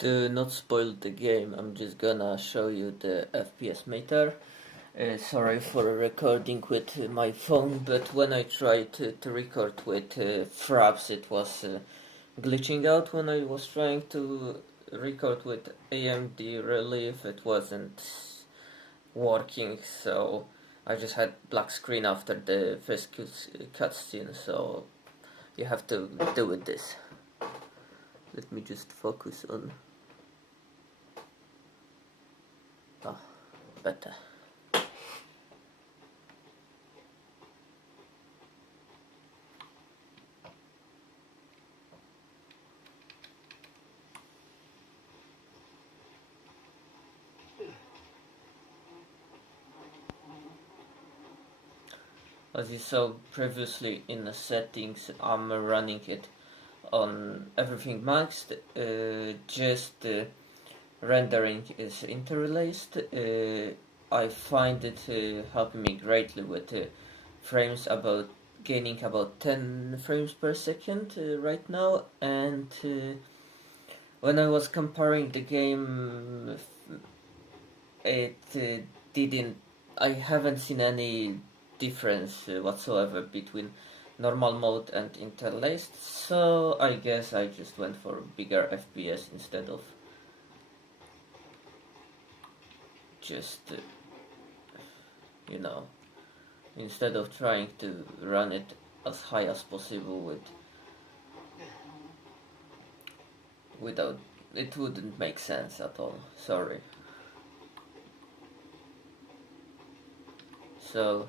To not spoil the game, I'm just gonna show you the FPS meter. Sorry for recording with my phone, but when I tried to record with Fraps, it was glitching out. When I was trying to record with AMD Relief, it wasn't working, so I just had black screen after the first cutscene, so you have to do with this. Let me just focus on... better. As you saw previously in the settings, I'm running it on everything maxed, just rendering is interlaced. I find it helping me greatly with frames, gaining about 10 frames per second right now, and when I was comparing the game, I haven't seen any difference whatsoever between normal mode and interlaced, so I guess I just went for bigger FPS instead of just instead of trying to run it as high as possible without it wouldn't make sense at all. Sorry. So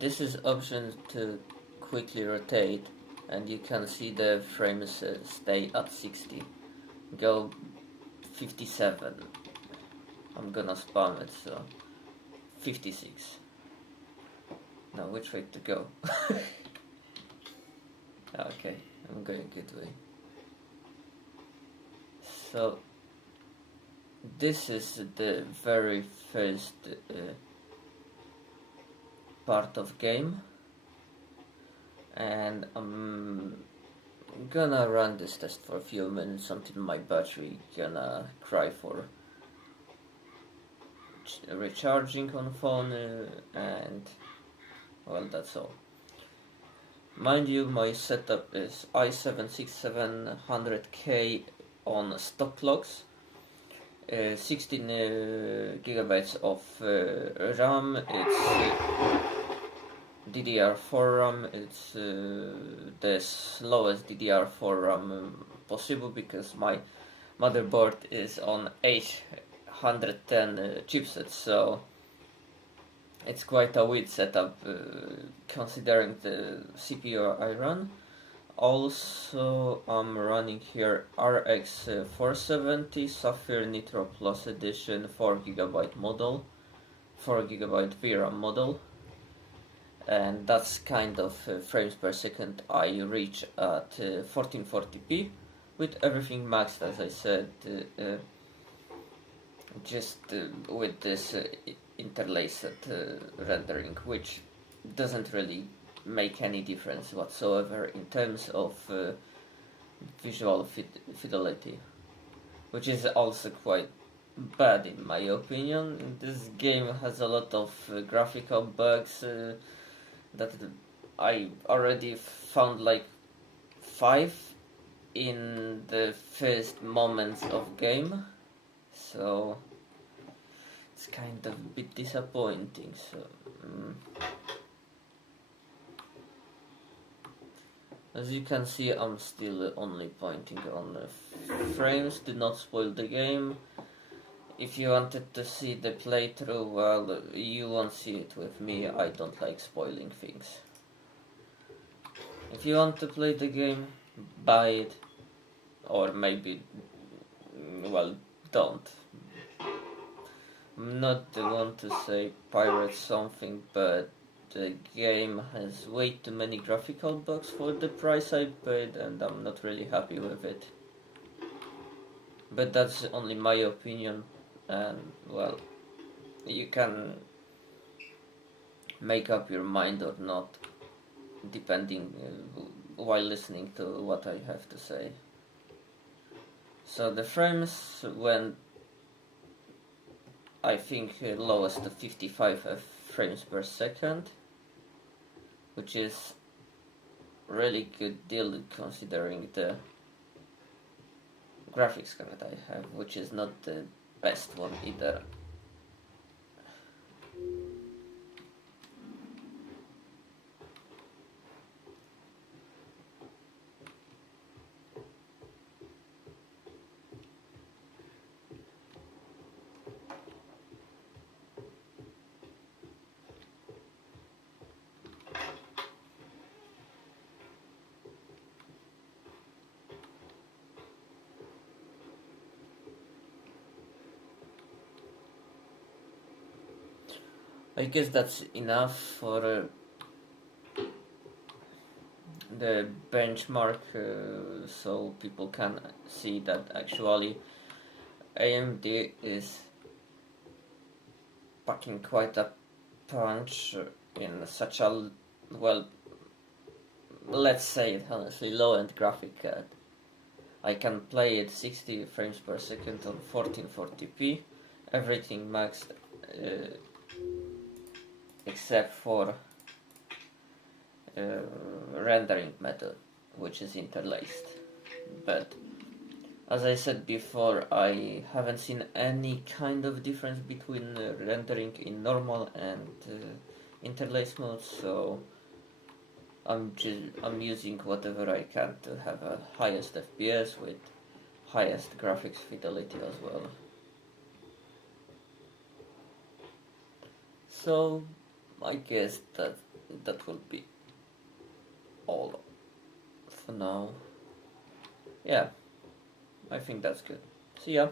this is option to quickly rotate, and you can see the frames stay at 60. Go 57. I'm gonna spam it, so 56. Now which way to go? Okay, I'm going good way. So this is the very first part of game, and I'm gonna run this test for a few minutes until my battery gonna cry for recharging on phone, and well, that's all. Mind you, my setup is i7-6700K on stock clocks, 16 gigabytes of RAM. It's DDR4 RAM. It's the slowest DDR4 RAM possible because my motherboard is on 810 chipset, so it's quite a weird setup considering the CPU I run. Also, I'm running here RX 470 Sapphire Nitro Plus Edition 4GB model, 4GB VRAM model, and that's kind of frames per second I reach at 1440p with everything maxed, as I said, just with this interlaced rendering, which doesn't really make any difference whatsoever in terms of visual fidelity, which is also quite bad in my opinion. This game has a lot of graphical bugs that I already found like 5 in the first moments of game, so it's kind of a bit disappointing. So as you can see, I'm still only pointing on frames. Do not spoil the game. If you wanted to see the playthrough, well, you won't see it with me. I don't like spoiling things. If you want to play the game, buy it, or maybe, well, don't. I'm not the one to say pirate something, but the game has way too many graphical bugs for the price I paid, and I'm not really happy with it. But that's only my opinion, and well, you can make up your mind or not, depending while listening to what I have to say. So the frames went, I think, lowest to 55 frames per second, which is really good deal considering the graphics card I have, which is not the best one either. I guess that's enough for the benchmark, so people can see that actually AMD is packing quite a punch in such a, well, let's say it honestly, low-end graphic card. I can play it 60 frames per second on 1440p, everything maxed except for rendering method, which is interlaced. But as I said before, I haven't seen any kind of difference between rendering in normal and interlace mode, so I'm using whatever I can to have a highest FPS with highest graphics fidelity as well. So I guess that will be all for now. Yeah, I think that's good. See ya.